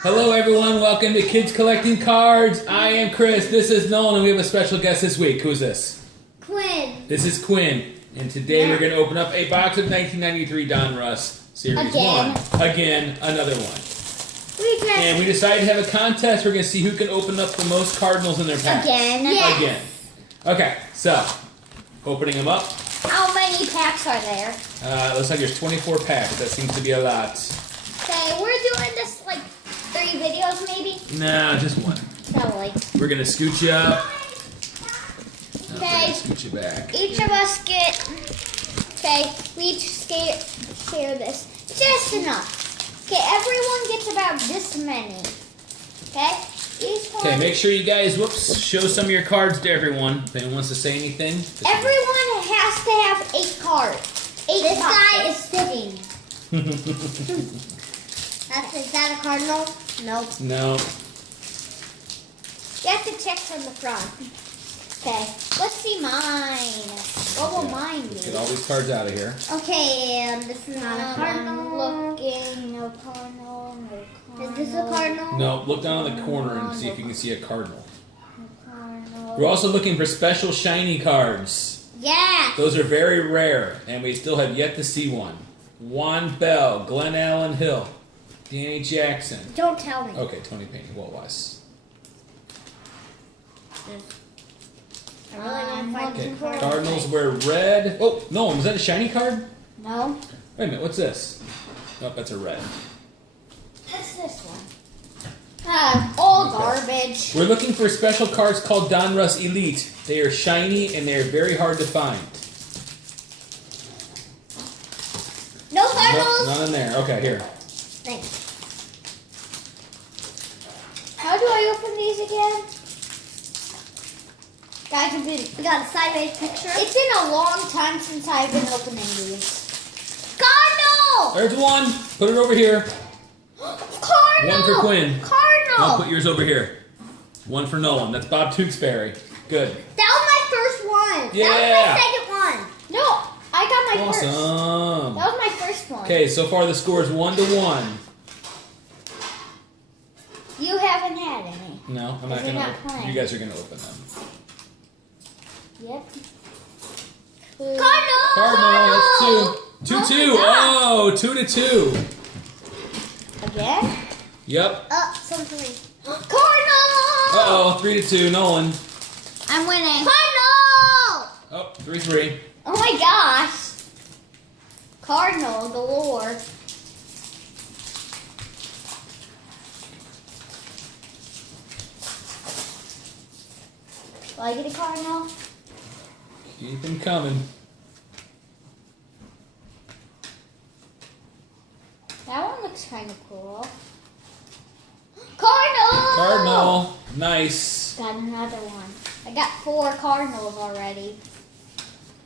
Hello everyone, welcome to Kids Collecting Cards. I am Chris, this is Nolan, and we have a special guest this week. Who's this? Quinn. This is Quinn, and today we're going to open up a box of 1993 Donruss Series 1. Again, another one. And we decided to have a contest. We're going to see who can open up the most Cardinals in their packs. Again. Okay, so, opening them up. How many packs are there? Looks like there's 24 packs. That seems to be a lot. Okay, we're doing this like 3 videos maybe? Nah, just one. Probably. We're going to scoot you up. Okay. Scoot you back. Each of us get... Okay, we each share this. Just enough. Okay, everyone gets about this many. Okay? Okay, make sure you guys, show some of your cards to everyone. If anyone wants to say anything. Everyone has to have 8 cards. 8 This guy is sitting. Is that a Cardinal? Nope. No. You have to check from the front. Okay, let's see mine. What will mine be? Get all these cards out of here. Okay, this is not a Cardinal. I'm looking, no Cardinal, no Cardinal. Is this a Cardinal? No, look down in the corner and see if you can see a Cardinal. No Cardinal. We're also looking for special shiny cards. Yeah. Those are very rare, and we still have yet to see one. Juan Bell, Glenn Allen Hill, Danny Jackson. Don't tell me. Okay, Tony Payne, what was? I really want to find Okay, Cardinals wear red. Oh, no, was that a shiny card? No. Wait a minute, what's this? Oh, that's a red. What's this one? All garbage. We're looking for special cards called Donruss Elite. They are shiny and they are very hard to find. No Cardinals. None in there. Okay, here. Thanks. How do I open these again? Guys, we got a sideways picture. It's been a long time since I've been opening these. Cardinal! There's one. Put it over here. Cardinal! One for Quinn. Cardinal! I'll put yours over here. One for Nolan. That's Bob Tewksbury. Good. That was my first one. Yeah. That was my second one. No, I got my first. Awesome. That was my first one. Okay, so far the score is 1-1. You haven't had any. No, I'm not You're gonna. not playing. You guys are gonna open them. Yep. Cardinal! Cardinal. That's 2. 2-2. Oh, 2-2. Again? Yep. So 3. Cardinal! Uh-oh, 3-2. Nolan. I'm winning. Cardinal! Oh, 3-3. Oh my gosh. Cardinal galore. Will I get a Cardinal? Keep them coming. That one looks kind of cool. Cardinal! Cardinal. Nice. Got another one. I got 4 Cardinals already.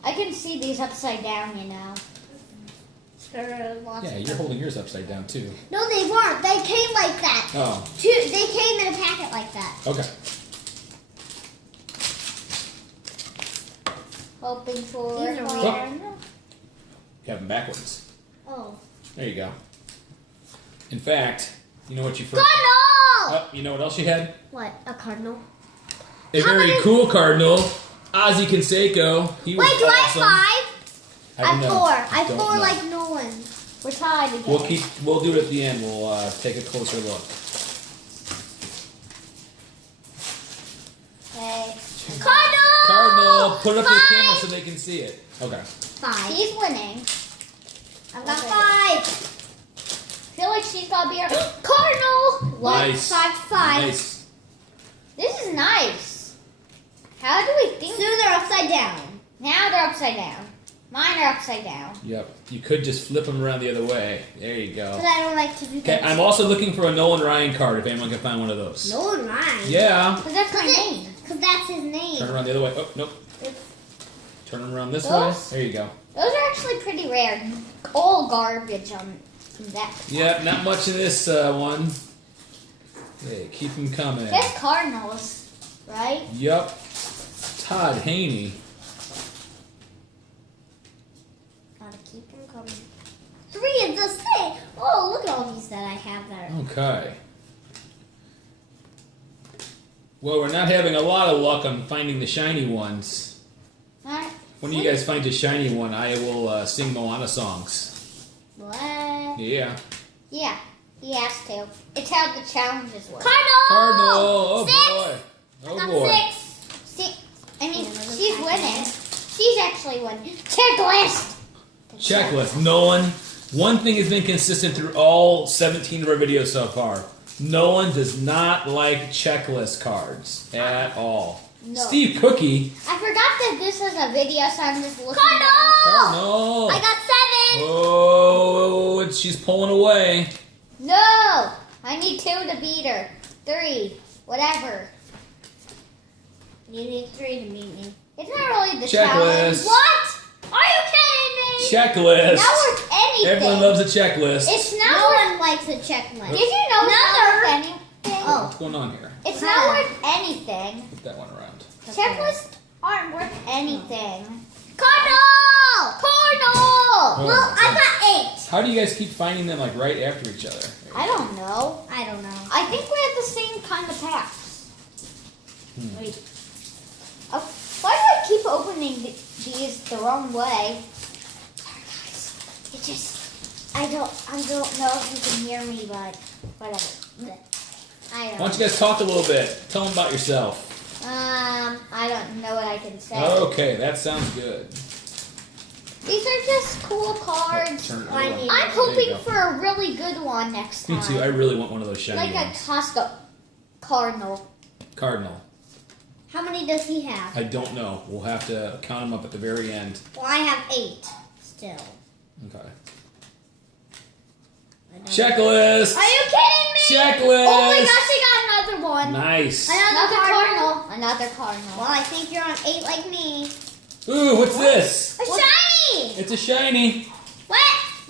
I can see these upside down, you know. Yeah, you're holding yours upside down too. No, they weren't. They came like that. Oh. They came in a packet like that. Okay. Hoping for These are weird. You have them backwards. Oh. There you go. In fact, you know what you Cardinal! Oh, you know what else you had? What? A Cardinal? A very cool Cardinal, Ozzie Canseco. He was Wait, do awesome. I have 5? I don't know. I have 4. I Don't have 4 know. like Nolan. We're tied again. We'll do it at the end. We'll take a closer look. Okay. Cardinal! Cardinal, put it up to the 5. camera so they can see it. Okay. 5. He's winning. I've got 5. I feel like she's got to be our Cardinal. Nice. 5-5. Nice. This is nice. How do we think? Soon they're upside down. Now they're upside down. Mine are upside down. Yep. You could just flip them around the other way. There you go. Because I don't like to do Okay, that. I'm also looking for a Nolan Ryan card if anyone can find one of those. Nolan Ryan? Yeah. Because that's my name. Because that's his name. Turn around the other way. Oh, nope. Turn them around this Those? way. There you go. Those are actually pretty rare. All garbage on that. Yep, not much in this one. Hey, keep them coming. Just Cardinals, right? Yup. Todd Haney. Gotta keep them coming. 3 of the same. Oh, look at all these that I have there. Okay. Well, we're not having a lot of luck on finding the shiny ones. Alright. When you guys find a shiny one, I will sing Moana songs. What? Yeah. Yeah, he has to. It's how the challenges work. Cardinal! Oh 6! boy. Oh I got boy. 6. See, I mean, she's winning. She's actually winning. Checklist! Checklist. Nolan, one thing has been consistent through all 17 of our videos so far. Nolan does not like checklist cards at all. No. Steve Cookie. I forgot that this is a video, so I'm just looking Cardinal! No. I got 7. Oh, she's pulling away. No! I need 2 to beat her. 3. Whatever. You need 3 to beat me. It's not really the Checklist. challenge. What? Are you kidding me? Checklist. Not worth anything. Everyone loves a checklist. It's No not worth... one likes a checklist. Did you know it's not worth anything? Oh. What's going on here? It's not worth anything. Put that one around. Checklists aren't worth anything. Cardinal! Cardinal! Well, I got 8. How do you guys keep finding them like right after each other? I don't know. I don't know. I think we have the same kind of packs. Wait. Oh, why do I keep opening these the wrong way? Sorry guys. It just I don't know if you can hear me, but whatever. I Why don't. don't you guys talk a little bit? Tell them about yourself. I don't know what I can say. Okay, that sounds good. These are just cool cards. Turn it I over. need- I'm There you hoping go. for a really good one next time. Me too. I really want one of those shiny like a ones. Costco Cardinal. Cardinal. How many does he have? I don't know. We'll have to count them up at the very end. Well, I have 8 still. Okay. I don't- Checklist. Are you kidding me? Checklist. Oh my gosh, I got another one. Nice. Another Cardinal. Another Cardinal. Well, I think you're on 8 like me. Ooh, what's this? A shiny! It's a shiny. What?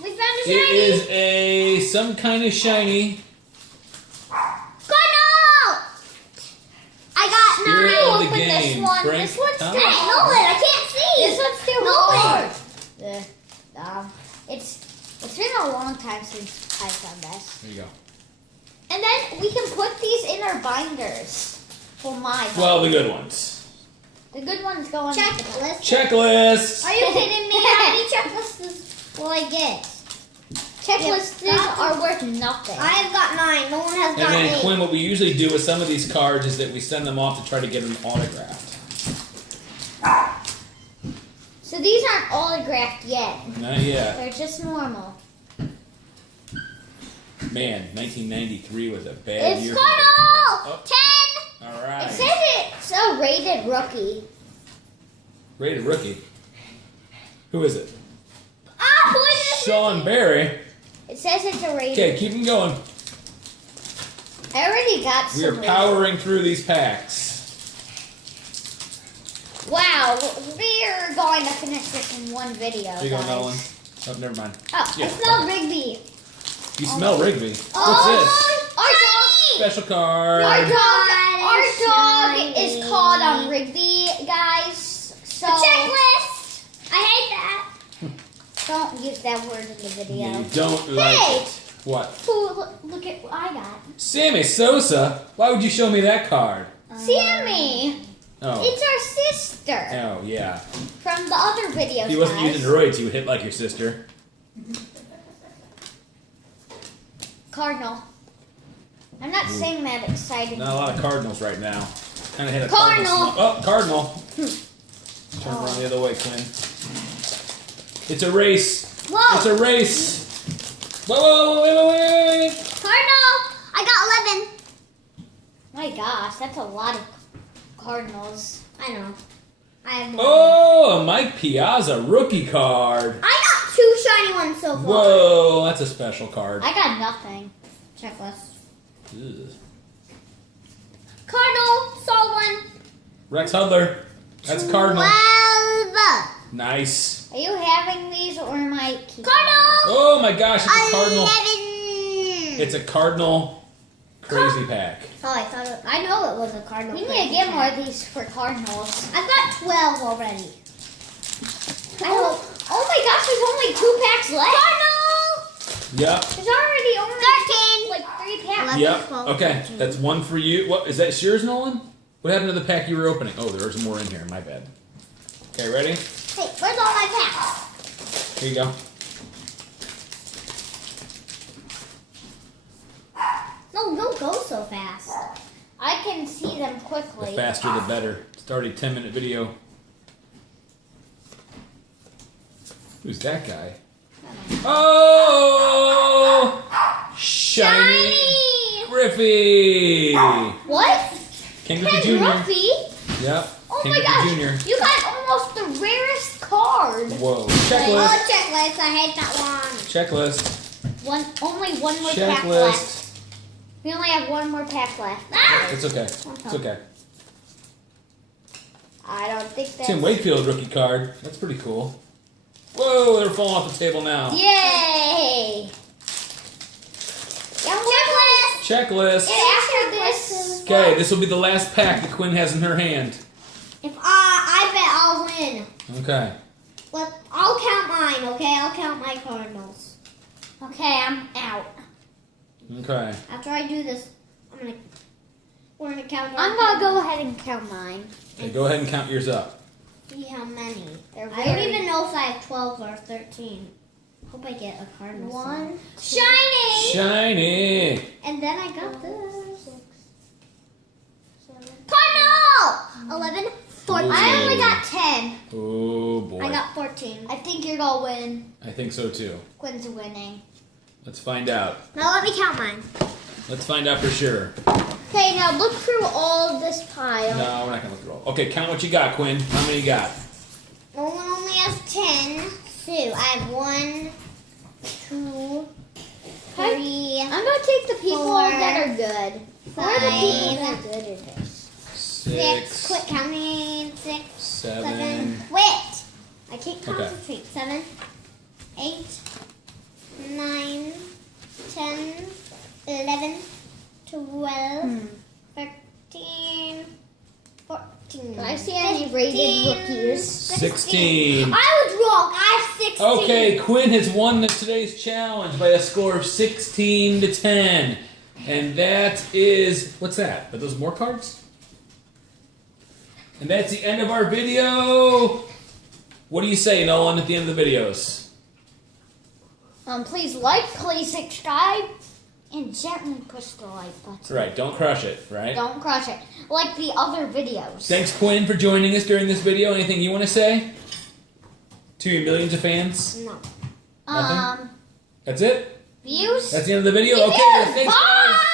We found a It shiny! is a some kind of shiny. Cardinal! I got Spirit 9. of the Open this game. one. Frank This one's Thomas? Hey, Nolan, I can't see! This one's too Nolan! hard. It's been a long time since I've done this. There you go. And then we can put these in our binders. For my Well, the good ones. The good ones go on Checklist. Checklist. Are you kidding me? How many checklists will I get? Checklists Yeah. are worth nothing. I have got 9. No one has And got then 8. Quinn, what we usually do with some of these cards is that we send them off to try to get them autographed. So these aren't autographed yet. Not yet. They're just normal. Man, 1993 was a bad It's year. Cardinal! Oh, 10! all It right. says it's a rated rookie. Rated rookie. Who is it? Ah, poison! Sean Barry. It says it's a rated. Okay, keep them going. I already got We some. are rated. powering through these packs. Wow, we're going to finish this in one video. Here you go, guys. Nolan. Oh, never mind. Oh, Yeah. I smell Rigby. You smell Rigby. Oh, What's this? Special card. Our dog Shiny. is called Rigby, guys. So A checklist! I hate that. don't use that word in the video. You don't like Hey! it. What? Ooh, look at what I got. Sammy Sosa? Why would you show me that card? Sammy, Oh. it's our sister Oh, yeah. from the other videos. If he wasn't guys. using droids, he would hit like your sister. Cardinal. I'm not saying that excited. Not a lot of Cardinals right now. Kind of hit a Cardinal. Oh, Cardinal. Turn around the other way, Quinn. It's a race. Whoa! It's a race. Whoa, whoa, whoa, wait. Cardinal! I got 11. My gosh, that's a lot of Cardinals. I know. I have 1. Oh, a Mike Piazza rookie card. I got 2 shiny ones so far. Whoa, that's a special card. I got nothing. Checklist. Ugh. Cardinal, saw 1. Rex Hudler. That's a Cardinal. 12. Nice. Are you having these or am I keeping Cardinal! Oh my gosh, it's a Cardinal. 11. It's a Cardinal crazy pack. Oh, I know it was a Cardinal. them? We need to get more of these for Cardinals. I've got 12 already. I hope. Oh my gosh, there's only 2 packs left. Cardinal! Yep. There's already only 13. like 3 packs. 11, Yep. 12, Okay, 13. that's one for you. What is that? Yours, Nolan? What happened to the pack you were opening? Oh, there's more in here. My bad. Okay, ready? Hey, where's all my packs? Here you go. No, don't go so fast. I can see them The quickly. faster the better. It's already a 10-minute video. Who's that guy? Oh! Shiny Griffey! What? King Griffey Ken Jr. Ruffy? Yep. Oh King my Griffey gosh! Jr. You got almost the rarest card. Whoa. Oh, Checklist. checklist. I hate that one. Checklist. Only one more pack left. Checklist. We only have one more pack left. Ah! It's okay. It's okay. I don't think that's... Tim Wakefield rookie card. That's pretty cool. Whoa, they're falling off the table now. Yay! Checklist. Checklist. After this... Okay, this will be the last pack that Quinn has in her hand. If I bet I'll win. Okay. But I'll count mine, okay? I'll count my Cardinals. Okay, I'm out. Okay. After I do this, we're gonna count. I'm gonna go ahead and count mine. Okay, go ahead and count yours up. See how many. They're I don't very- even know if I have 12 or 13. Hope I get a Cardinal. One, Shiny. Shiny. And then I got this. 7. Cardinal. 11, 14. Ooh. I only got 10. Oh boy. I got 14. I think you're gonna win. I think so too. Quinn's winning. Let's find out. Now let me count mine. Let's find out for sure. Okay, now look through all this pile. No, we're not gonna look through all. Okay, count what you got, Quinn. How many you got? No one only has 10. So I have 1, 2, 3. I'm gonna take the people 4, that are good. Who are the people that are 5, good in this? 6. Quit counting. 6, 7. 7. Wait. I can't Okay. concentrate. 7, 8, 9, 10, 11, 12, 13, 14. Do I see any rated rookies? 16. I was wrong. I have 16. Okay, Quinn has won today's challenge by a score of 16-10. And that is, what's that? Are those more cards? And that's the end of our video. What do you say, Nolan, at the end of the videos? Please like, please subscribe, and gently push the like button. That's right, don't crush it, right? Don't crush it. Like the other videos. Thanks, Quinn, for joining us during this video. Anything you want to say to your millions of fans? No. Nothing? Um, That's it? views? That's the end of the video? Views! Okay, thanks, guys. Bye!